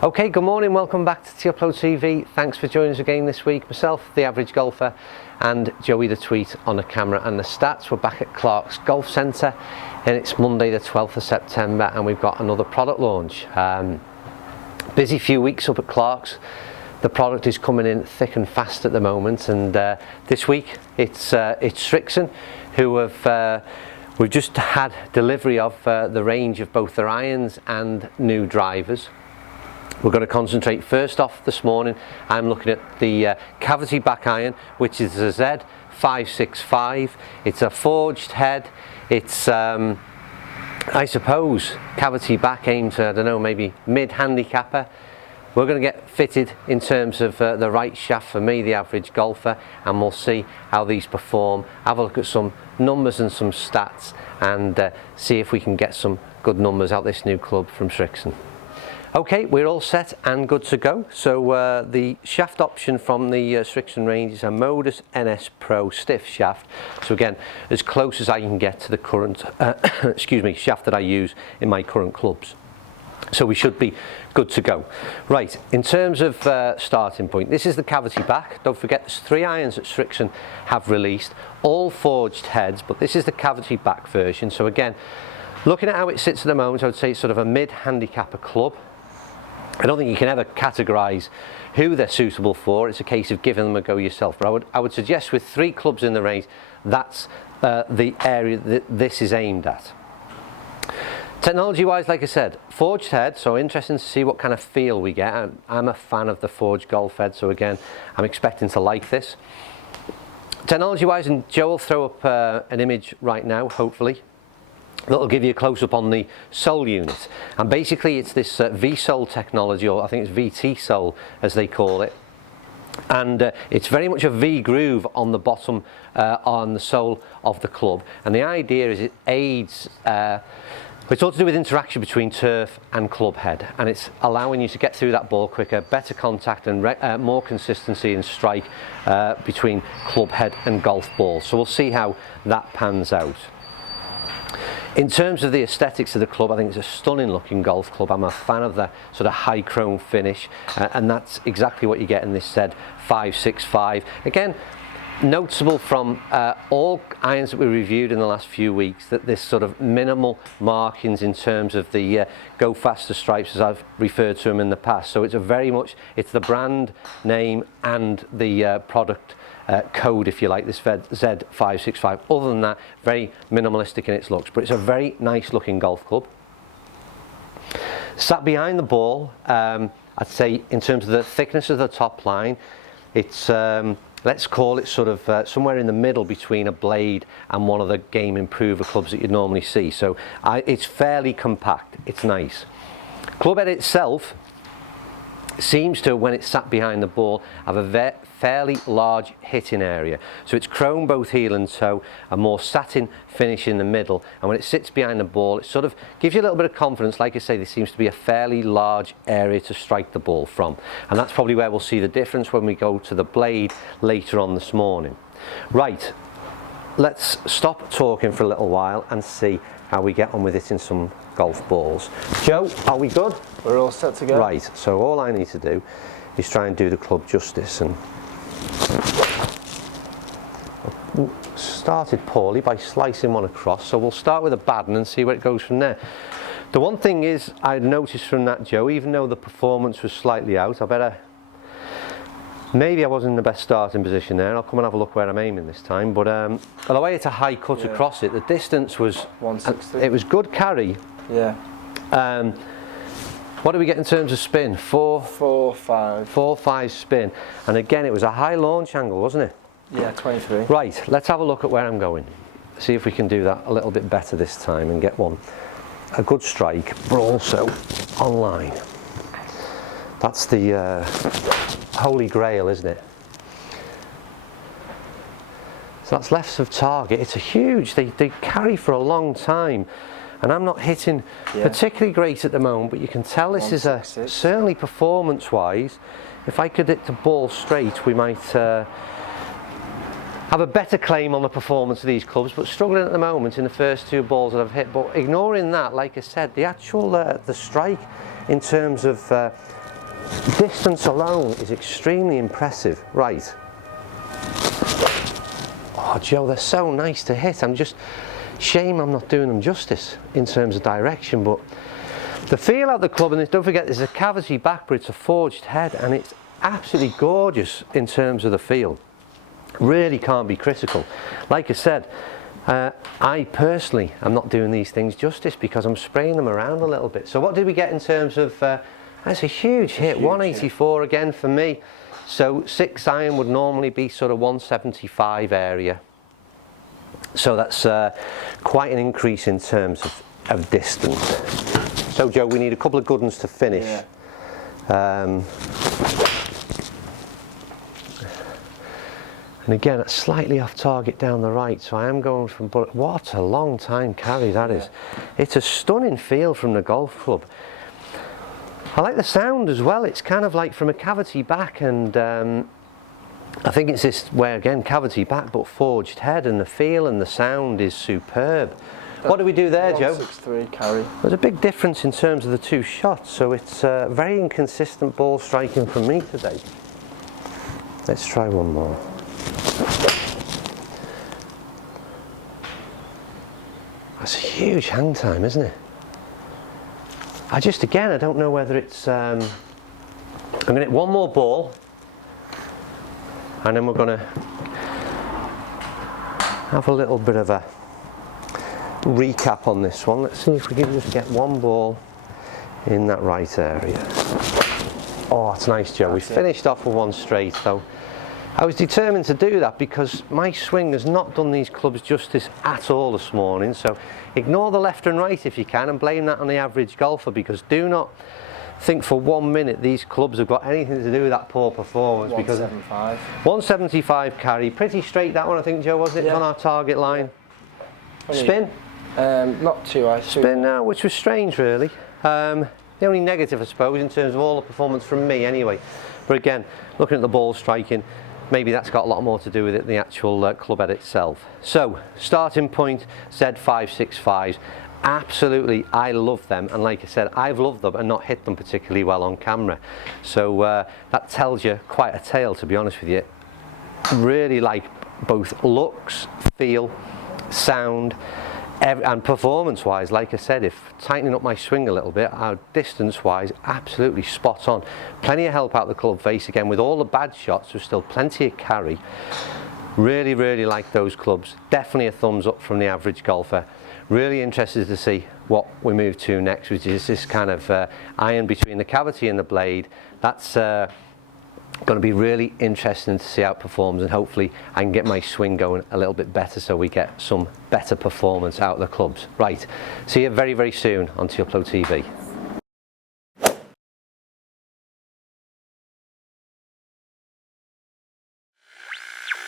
Okay, good morning, welcome back to Upload TV. Thanks for joining us again this week. Myself, the average golfer, and Joey the tweet on the camera and the stats. We're back at Clark's Golf Centre and it's Monday the 12th of September and we've got another product launch. Busy few weeks up at Clark's. The product is coming in thick and fast at the moment, and this week it's Srixon, who we've just had delivery of the range of both their irons and new drivers. We're going to concentrate first off this morning. I'm looking at the cavity back iron, which is a Z565. It's a forged head. It's I suppose cavity back aimed to, I don't know, maybe mid-handicapper. We're going to get fitted in terms of the right shaft for me, the average golfer, and we'll see how these perform. Have a look at some numbers and some stats and see if we can get some good numbers out this new club from Srixon. Okay, we're all set and good to go. So the shaft option from the Srixon range is a Modus NS Pro stiff shaft. So again, as close as I can get to the current excuse me, shaft that I use in my current clubs. So we should be good to go. Right, in terms of starting point, this is the cavity back. Don't forget there's 3 irons that Srixon have released, all forged heads, but this is the cavity back version. So again, looking at how it sits at the moment, I would say it's sort of a mid-handicapper club. I don't think you can ever categorise who they're suitable for. It's a case of giving them a go yourself. But I would suggest with 3 clubs in the range, that's the area that this is aimed at. Technology-wise, like I said, forged head, so interesting to see what kind of feel we get. I'm a fan of the forged golf head, so again, I'm expecting to like this. Technology-wise, and Joe will throw up an image right now, hopefully. That'll give you a close-up on the sole unit, and basically it's this V-sole technology, or I think it's VT sole as they call it, and it's very much a V-groove on the bottom on the sole of the club, and the idea is it aids it's all to do with interaction between turf and club head, and it's allowing you to get through that ball quicker, better contact and more consistency in strike between club head and golf ball. So we'll see how that pans out. In terms of the aesthetics of the club, I think it's a stunning looking golf club. I'm a fan of the sort of high chrome finish, and that's exactly what you get in this Z565. Again, noticeable from all irons that we reviewed in the last few weeks, that this sort of minimal markings in terms of the go faster stripes, as I've referred to them in the past. So it's a very much, it's the brand name and the product code, if you like, this Z565. Other than that, very minimalistic in its looks, but it's a very nice looking golf club. Sat behind the ball, I'd say in terms of the thickness of the top line, it's let's call it sort of somewhere in the middle between a blade and one of the Game Improver clubs that you'd normally see. So it's fairly compact, it's nice. Club head itself seems to, when it's sat behind the ball, have a fairly large hitting area. So it's chrome both heel and toe, a more satin finish in the middle, and when it sits behind the ball, it sort of gives you a little bit of confidence. Like I say, there seems to be a fairly large area to strike the ball from, and that's probably where we'll see the difference when we go to the blade later on this morning. Right, let's stop talking for a little while and see how we get on with it in some golf balls. Joe, are we good? We're all set to go. Right, so all I need to do is try and do the club justice, and started poorly by slicing one across, so we'll start with a bad one and see where it goes from there. The one thing is, I noticed from that, Joe, even though the performance was slightly out, maybe I wasn't in the best starting position there. I'll come and have a look where I'm aiming this time, but the way it's a high cut across it, the distance was 160. It was good carry. Yeah. What do we get in terms of spin? 4.5. 4.5 spin, and again it was a high launch angle, wasn't it? Yeah, 23. Right, let's have a look at where I'm going. See if we can do that a little bit better this time and get a good strike, but also online. That's the holy grail, isn't it? So that's left of target. It's a huge, they carry for a long time, and I'm not hitting particularly great at the moment, but you can tell this is certainly performance wise, if I could hit the ball straight, we might have a better claim on the performance of these clubs, but struggling at the moment in the first 2 balls that I've hit. But ignoring that, like I said, the actual the strike in terms of distance alone is extremely impressive. Right. Oh, Joe, they're so nice to hit. Shame I'm not doing them justice in terms of direction, but the feel out the club, and don't forget there's a cavity back, but it's a forged head, and it's absolutely gorgeous in terms of the feel. Really can't be critical. Like I said, I personally am not doing these things justice because I'm spraying them around a little bit. So what did we get in terms of, that's a huge hit, 184 again for me. So 6 iron would normally be sort of 175 area. So that's quite an increase in terms of distance. So Joe, we need a couple of good ones to finish. Yeah. And again, it's slightly off target down the right, so I am going from, but what a long time carry that is. It's a stunning feel from the golf club. I like the sound as well. It's kind of like from a cavity back, and I think it's this way again, cavity back but forged head, and the feel and the sound is superb. What do we do there, Joe? 163 carry. There's a big difference in terms of the two shots, so it's very inconsistent ball striking from me today. Let's try one more. That's a huge hang time, isn't it? I don't know whether it's, I'm going to hit one more ball, and then we're going to have a little bit of a recap on this one. Let's see if we can just get one ball in that right area. Oh, it's nice, Joe. We finished off with one straight, though. I was determined to do that because my swing has not done these clubs justice at all this morning, so ignore the left and right if you can and blame that on the average golfer, because do not think for 1 minute these clubs have got anything to do with that poor performance. 175. 175 carry, pretty straight that one, I think, Joe, wasn't it? Yeah. On our target line. Yeah. Spin? Not too high. Spin now, which was strange really. The only negative, I suppose, in terms of all the performance from me anyway. But again, looking at the ball striking, maybe that's got a lot more to do with it than the actual club head itself. So, starting point, Z565s. Absolutely, I love them, and like I said, I've loved them and not hit them particularly well on camera. So that tells you quite a tale, to be honest with you. Really like both looks, feel, sound, and performance-wise. Like I said, if tightening up my swing a little bit, distance-wise, absolutely spot on. Plenty of help out the club face again. With all the bad shots, there's still plenty of carry. Really, really like those clubs. Definitely a thumbs up from the average golfer. Really interested to see what we move to next, which is this kind of iron between the cavity and the blade. That's going to be really interesting to see how it performs, and hopefully I can get my swing going a little bit better so we get some better performance out of the clubs. Right, see you very, very soon on Untitled TV.